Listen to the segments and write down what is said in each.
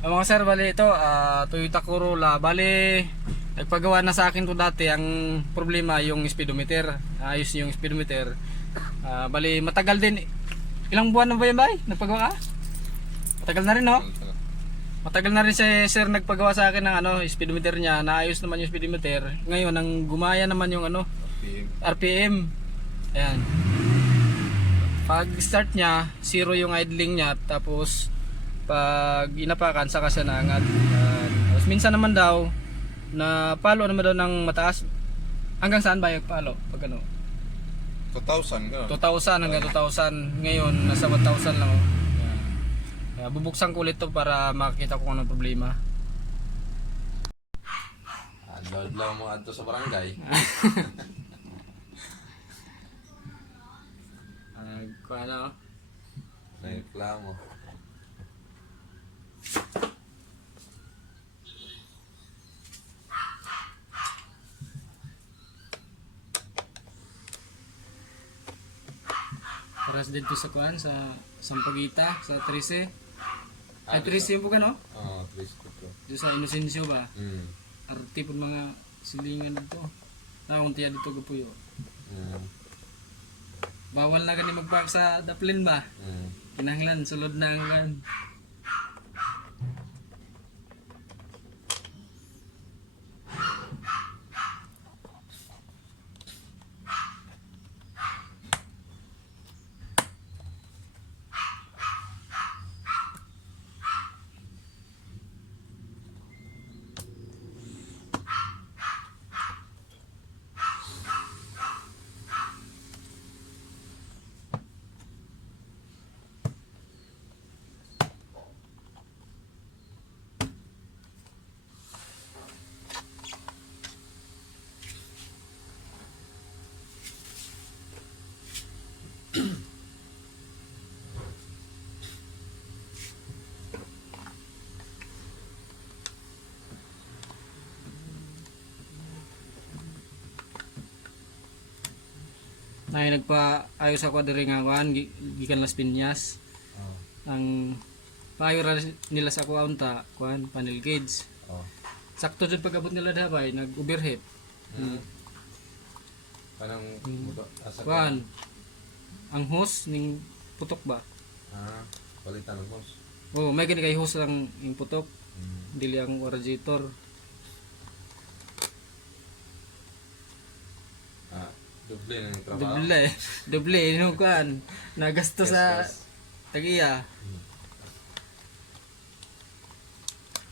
Mga sir, bali ito, Toyota Corolla. Bali, nagpagawa na sa akin to dati. Ang problema yung speedometer. Ayos yung speedometer. Bali, matagal din. Ilang buwan na ba yan, bay? Nagpagawa ka? Matagal na rin, no? Matagal na rin si sir nagpagawa sa akin ng speedometer niya. Naayos naman yung speedometer. Ngayon, ang gumaya naman yung RPM. Ayan. Pag start niya, zero yung idling niya. Tapos pag inapakan saka siya naangat. Tapos minsan naman daw na palo naman daw ng mataas. Hanggang saan ba yung palo? Pag 2,000 gano'n. 2,000 hanggang 2,000. Ngayon nasa 1,000 lang. Kaya bubuksan ko ulit to para makita ko kung anong problema. Load lang mo adto sa barangay. Kung ano? Reklamo. Paras dito sa kuan sa Sampaguita, sa 13. Ay 13 yung bukan, no? Oo, 3 ko. Dito sa Inocencio ba? Mm. Arte po mga silingan dito. Taong tiya dito gapuyo. Mm. Bawal na gani magpark sa daplin ba? Mm. Kinahanglan sulod na ang kuan. Nay nagpa-ayos ako diri nga kuan gikan Las Piñas. Oh. Ang paayo ra nila sa kuan ta kuan panel gauge. Oh. Sakto jud pag-abot nila dapat nag-overheat. Kanang asa Kuan ang hose ning putok ba? palitan ng boss. Oh, may gani kay hose lang yung putok, Mm. dili ang radiator. Doble na yung trabaho. Doble yung kuan. Nagasto sa Yes. tagiya.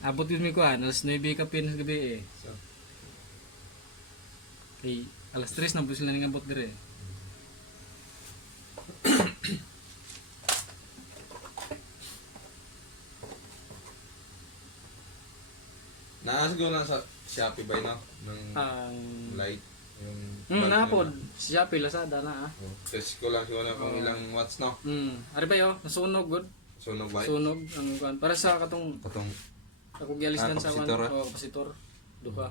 Abot yun may kuan, alas 9 kapin sa gabi eh. So, Kay alas 3 na busil na ningabot dire. naasgo na sa Shopee ba no? Ng light. Yung Napod, si Shopee, Lazada na ah. Test ko lang siguro kung ilang watts no. Ari ba yo? Nasunog good. Sunog ba? Sunog ang kuan. Para sa katong Katong ako gialis dan sa kapasitor, kuan. Oh, kapasitor. Duha.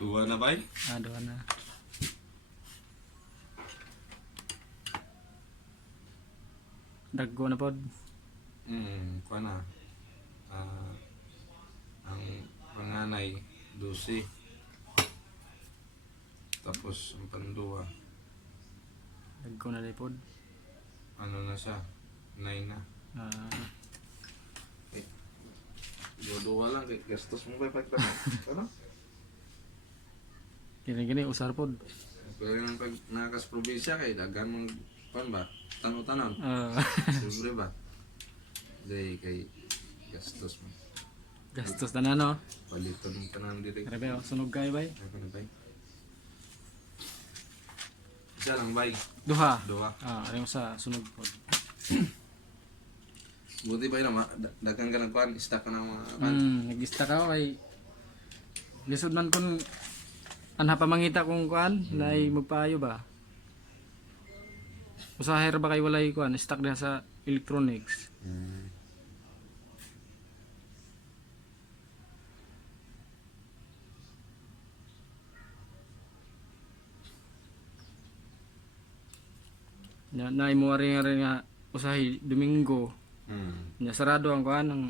Duwa na ba? Duha na. Daggo na pod. Kuha na. Ang panganay, 12. Tapos ang panduwa, Daggo na dai pod. ano na siya, 9 na. Duwa lang, gastos mo ba pagtama? Ano? Gini usar pod. Pero yung pag nakakas probinsya kay dagan mong pan ba? Tanaw-tanaw. Libre ba? Day kay gastos mo. Gastos na no. Paliton mo tanan diri. Ari ba yo? Sunog kay bay? Ano na bay? Isa lang bay. Duha. Duwa. Ari mo sa sunog pod. Buti ba yun, dagan ka ng kuhan, stock ka ng mga kuhan. Nag-ista ka kay lisod man kun anha pa mangita kung kuan na magpaayo ba. Usahay ra ba kay walay kuan stock diha sa electronics. Na imo rin nga usahay Domingo. Nya sarado ang kuan ng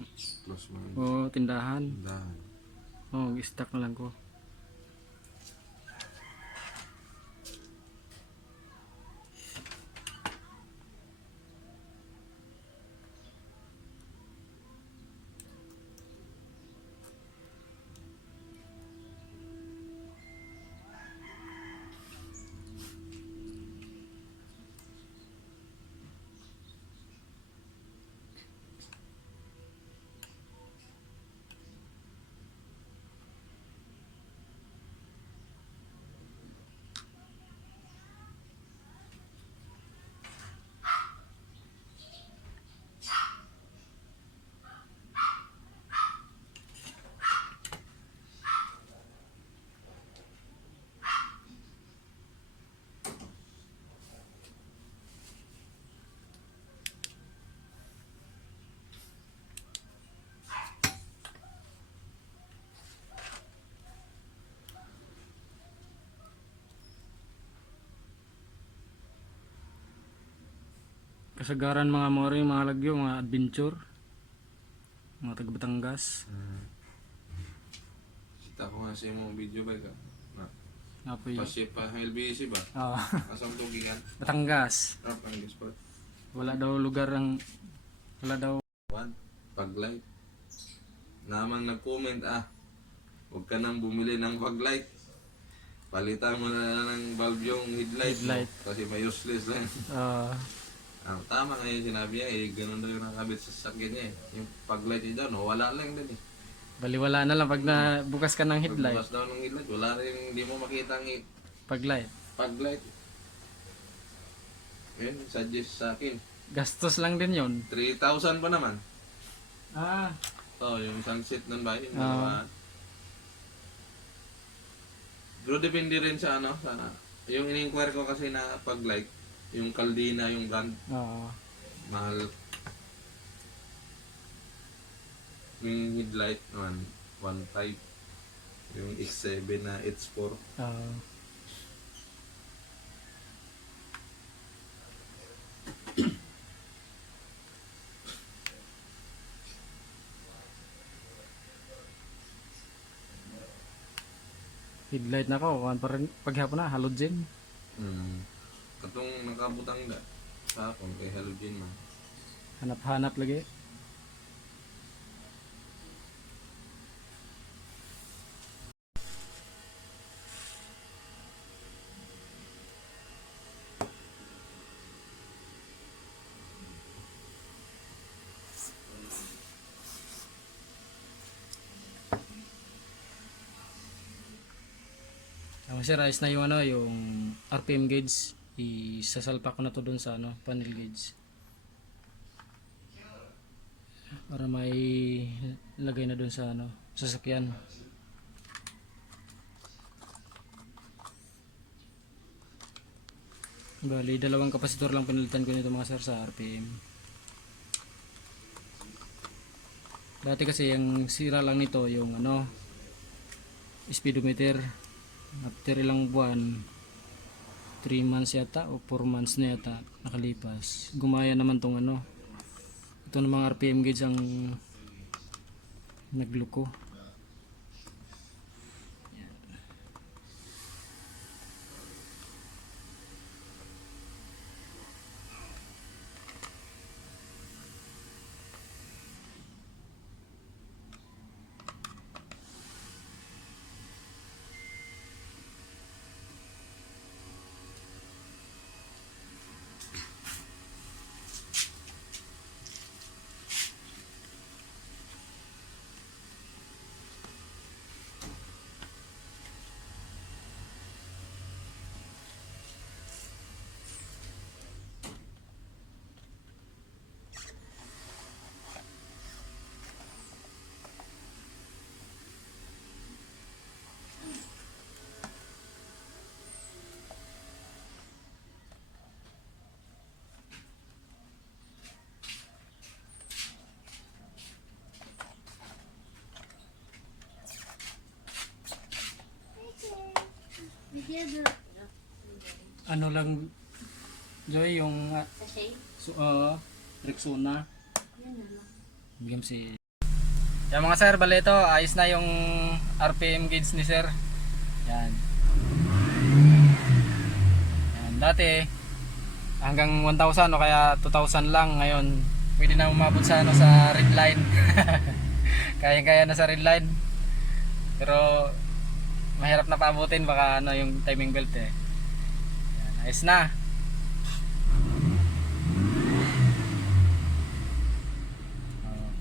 Close man. tindahan. Dahan. Stock na lang ko. Kasagaran mga mori, mga lagyo, mga adventure. Mga taga Batangas. Kita ko nga sa imong video ba ka? Na, Apoy. pasip pa, LBC ba? Ah, Asang tugigan? Batangas. Rap ang spot. Wala daw lugar ang wala daw. One, paglight. Namang nag-comment huwag ka nang bumili ng paglight. Palitan mo na lang ng bulb yung headlight. Headlight. Mo, kasi may useless lang. Tama nga yung sinabi niya ganun daw yung nakabit sa sasakyan niya Yung paglight niya daw, wala lang din Baliwala na lang pag nabukas ka ng headlight. Pagbukas daw ng headlight, wala rin, hindi mo makita ang Paglight. paglight. Yun, suggest sa akin. Gastos lang din yon. 3,000 pa naman. Ah. Yung sunset nun ba? Yung pero depende rin sa yung in-inquire ko kasi na paglight, yung Caldina, yung brand, mahal. Yung headlight naman, 1.5. Yung X7 na H4. Headlight na ko, kuan pa rin paghapon na halogen. Katong nakabutang da sa hapon kay halogen man. Hanap-hanap lagi. Sir, ayos na yung yung RPM gauge. Isasalpa ko na to dun sa panel gauge. Para may lagay na dun sa sasakyan. Bali, 2 kapasitor lang pinalitan ko nito mga sir sa RPM. Dati kasi yung sira lang nito yung speedometer. After ilang buwan, 3 months yata o 4 months na yata nakalipas, gumaya naman tong ito namang RPM gauge ang nagluko. Lang Joy, yung Sachet? Rexona. Yan na lang. Bigyan si... Yan mga sir, bali ito, ayos na yung RPM gauge ni sir. Yan. Yan, dati hanggang 1,000 o kaya 2,000 lang. Ngayon, pwede na umabot sa ano, sa red line. Kaya na sa red line. Pero mahirap na paabutin, baka ano yung timing belt eh. Yan, ayos na.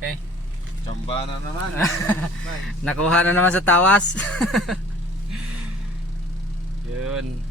Okay. Chamba na naman. Nakuha na naman sa tawas. Yun.